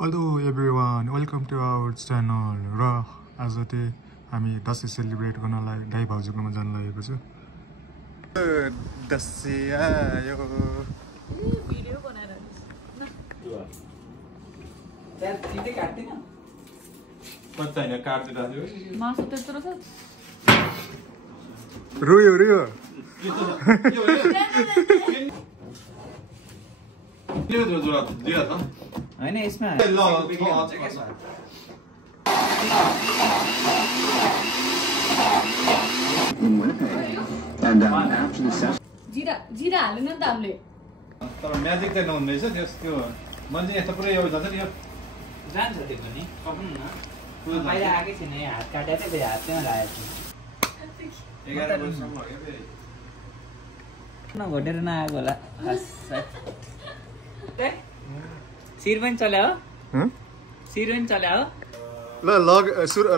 Hello everyone welcome to our channel र आज चाहिँ हामी दसैँ सेलिब्रेट गर्नलाई दाइ भाउजूकोमा जान लागेको छु। दसैँ आयो भिडियो बनाएर मासु त्यत्रो छ रुयो रुयो हैन यसमा जिरा जिरा हाल्नु नि त हामीले तर म्याजिक चाहिँ नहुँदैछ त्यो मान्छे यस्तो पुरै यो जान्छ नि यो जान्छ त्यो पनि पकाउनु न बाहिर आएकै छैन यहाँ हात काटेर चाहिँ हात त्यहाँ राखेको छु 11 वर्षसम्म हो क्या घटेर नआएको होला शिर पनि चल्या हो शिर पनि चल्या हो ल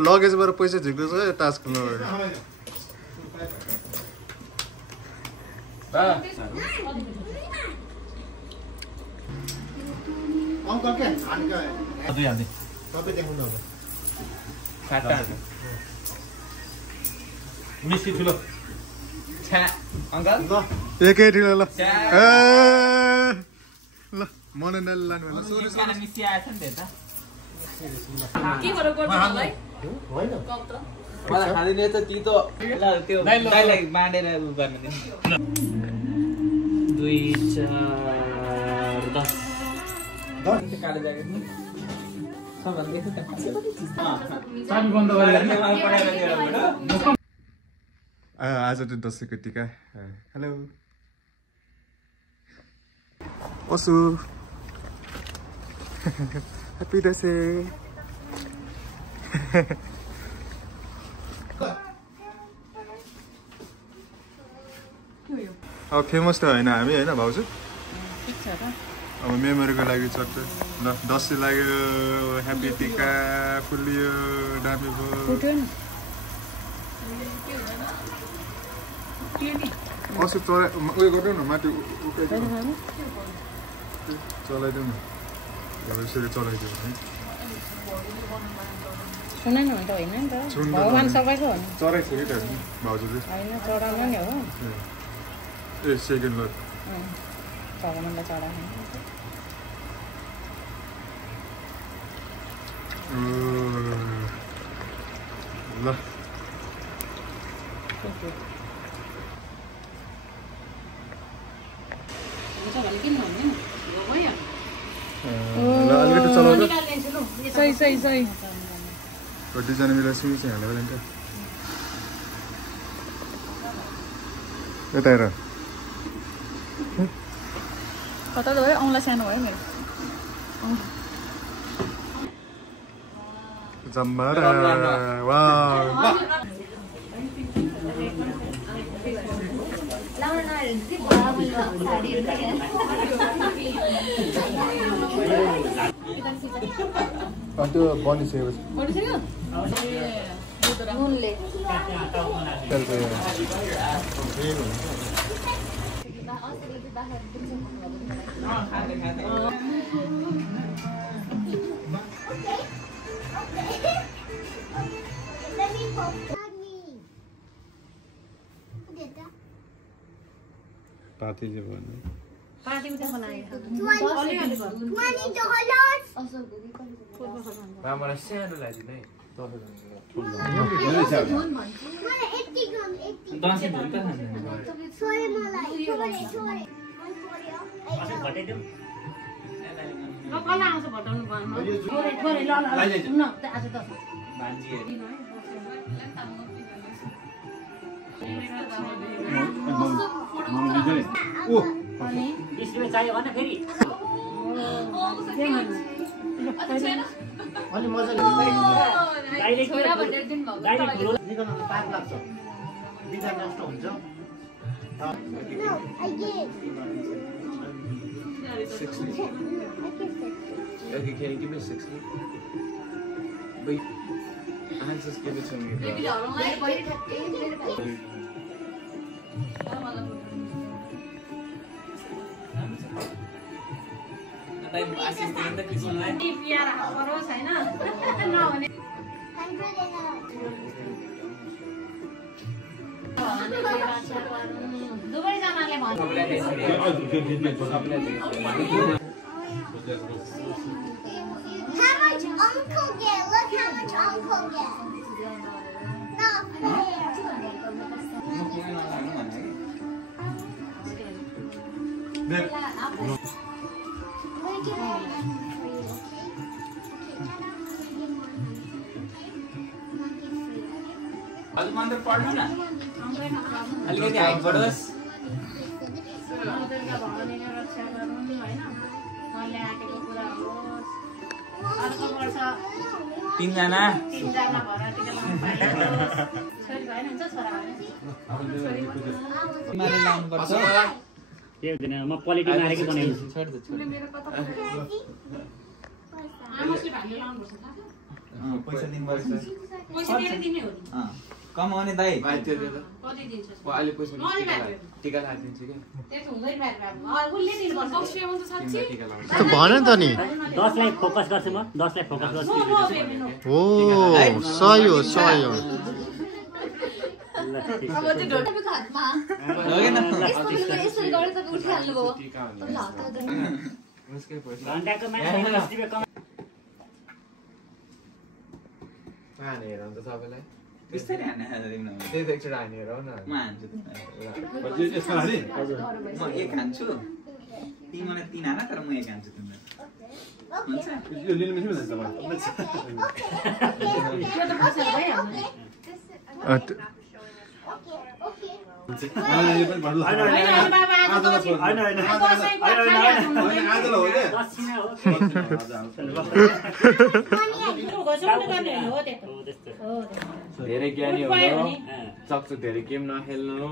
लगेजबाट पैसा झिक्दैछ टास्क अंकल के दुई हाल्दै सबै देखाउनु अब काट्टा मिस्टी ठुलो छ्या अंकल ल एकै ठिलो ल ए ल मन नलानु होला सोरी खाना मिस्टी आएछ नि त के गरेर गर्छ मलाई होइन मलाई खाँदैन त तितो ल त्यो दाइलाई बाँडेर उ गर्ने दिनु 2 4 10 काले जाके सबभन्दा देखि त चाबी बन्द गरेर आज त दसैँको टिका हेलो ओसु ह्याप्पी दसैँ अब फेमस त होइन हामी होइन भाउजू अब मेमोरीको लागि चट्ट ल दसैँ लाग्यो ह्याप्पी टिका फुलियो दामी भयो असु चलाइ उयो गरिदेऊ न माथि चलाइदेऊ न यसरी चलाइदेऊ है सुना न त होइन नि त भगवान सबैको हो नि चढाइछ कि त भाउजूले होइन चढाउनु नि हो ए सेकेन्ड ल भगवानलाई चढाउनु ल अलिकति चलाउँदा सही सही सही कतिजना मिलेर सिमी चाहिँ हाल्यो होला नि त यता हेर कता त भयो औँला सानो भयो मेरो जम्बारा वाउ त्यो बनिसकेपछि नुनले पार्टी चाहिँ भन्नु पार्टी उता बनाएको मलाई सानो लाग्दैन है दसैँ भुल त खाँदैन चाहियो भने फेरि अनि मजाले पाप लाग्छ बिदा नष्ट हुन्छ 60. Okay, can you give me 60? Wait, I'll just give it to me. आशिष दिनु त कृष्णलाई प्यारा परोस् हैन नभने दुवैजनाले भन्नु How much Uncle get? Look how much Uncle get. Not fair. अलि मात्र पढ्नु न अलिकति हाइट बढोस् रक्षा गर्नु हैन मैले आटेको कुरा होस् अर्को वर्ष तीनजना भएर टिका लाउनु पाइयो छोरी भएन हुन्छ छोरा मारे लाउनु पर्छ के हुँदैन म क्वालिटी मारेकै बनाइदिन्छु आमाले भाइले लाउनु पर्छ पैसा दिनुपर्छ पैसा दिएर दिने हो कमाउने दाइ कति दिन्छ अलि पैसा टिका लगाइदिन्छु क्या त्यसो हुँदैन उसले दिनुपर्छ कक्षामा त साच्चै भन नि त नि 10 लाई फोकस गर्छु म 10 लाई फोकस गर्छु हो सही हो ल ठीक छ अब चाहिँ ढोकाको हातमा लगेन यसरी गरे त उठिहाल्नु भयो त हात उसकै पैसा घण्टाको माथि 10 रुपैयाँ कमा हानेर अन्त सबैलाई बिस्तारै हाने दिनु त्यही त एकचोटि हानेर हो न म हान्छु यसमा हाने म एक हान्छु तिमी मलाई 3 हान तर म एक हान्छु तिमीलाई हुन्छ यो लिनु मिल्छ तपाईँ त्यो त पैसा भइहाल्छ यो पनि भन्नु हैन बाबा आज त हैन आजलाई हो के दक्षिणा हो घोषणा गर्ने हो त्यो धेरै ज्ञानी हुनु सक्छु धेरै गेम नखेल्नु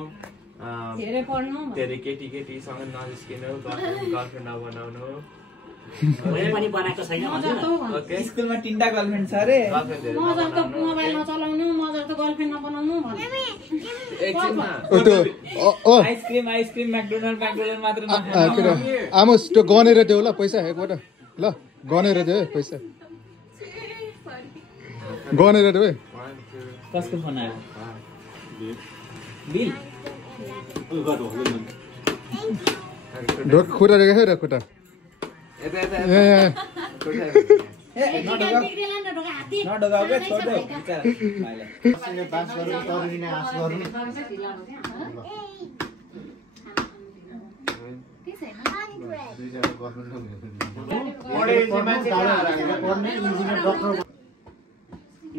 धेरै पढ्नु धेरै केटीसँग नजिस्किनु गर्लफ्रेन्ड नबनाउनु मैले पनि बनाएको छैन ओके स्कुलमा 3टा गर्लफ्रेन्ड छ रे मजाको मोबाइल नचलाउनु मजाको गर्लफ्रेन्ड नबनाउनु भन्नु एकछिनमा आइसक्रिम म्याकडोनल्ड मात्र नखानु आमोस त्यो गनेर देऊ ल पैसा एकबाट ल गनेर देऊ पैसा गनेर देऊ कसको फोन आयो बिल ढोक खुट्टा देखेको र खुट्टा तिमी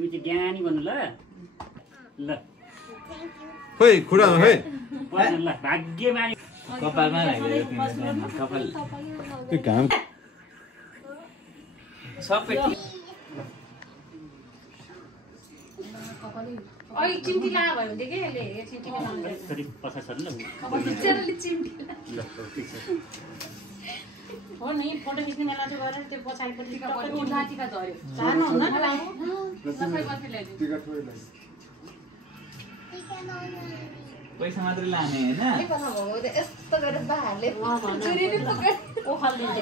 चाहिँ ज्ञानी भन्नु ल ल खोइ खुडा है पढ्नु ल भाग्यमानी कपालमा कपाल त्यो घाम सबै ओइ चिम्टी ला भयो भने के ले चिम्टी लाउनु यसरी पछाडि सर्नु ल अब बिचाराले चिम्टी ल ठीक छ हो नि फोटो खिच्ने बेला चाहिँ गरेर त्यो पछाडिपट्टि टक्कै लाटीका झर्यो झार्नु हुन्न मलाई सबै माथि ल्याइदिनु पैसा मात्र लाने हैन यस्तो गरेर बाहरले चुरीले पकड ओखल दिन्छ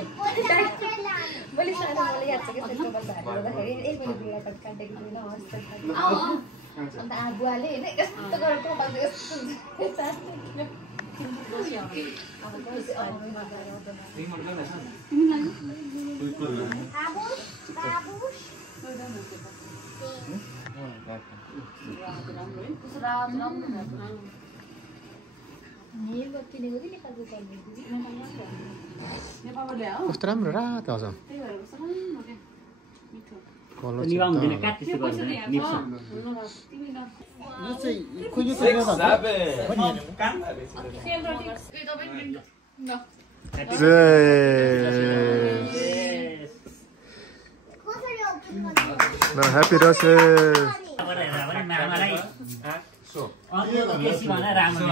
मैले सानो मलाई याद छ कि त्यसको बारे गर्दाखेरि एक मिनेट बुढा कट काटेको थिएन हस्ते अन्त बुवाले हैन यस्तो गरेर पकाउँदै यस्तो कस्तो राम्रो रातो आउँछ निभाउनु हुँदैन क्या त्यस्तो गर्दैन निप्छ Happy Russell. मामालाई बेसी भनेर राम्रो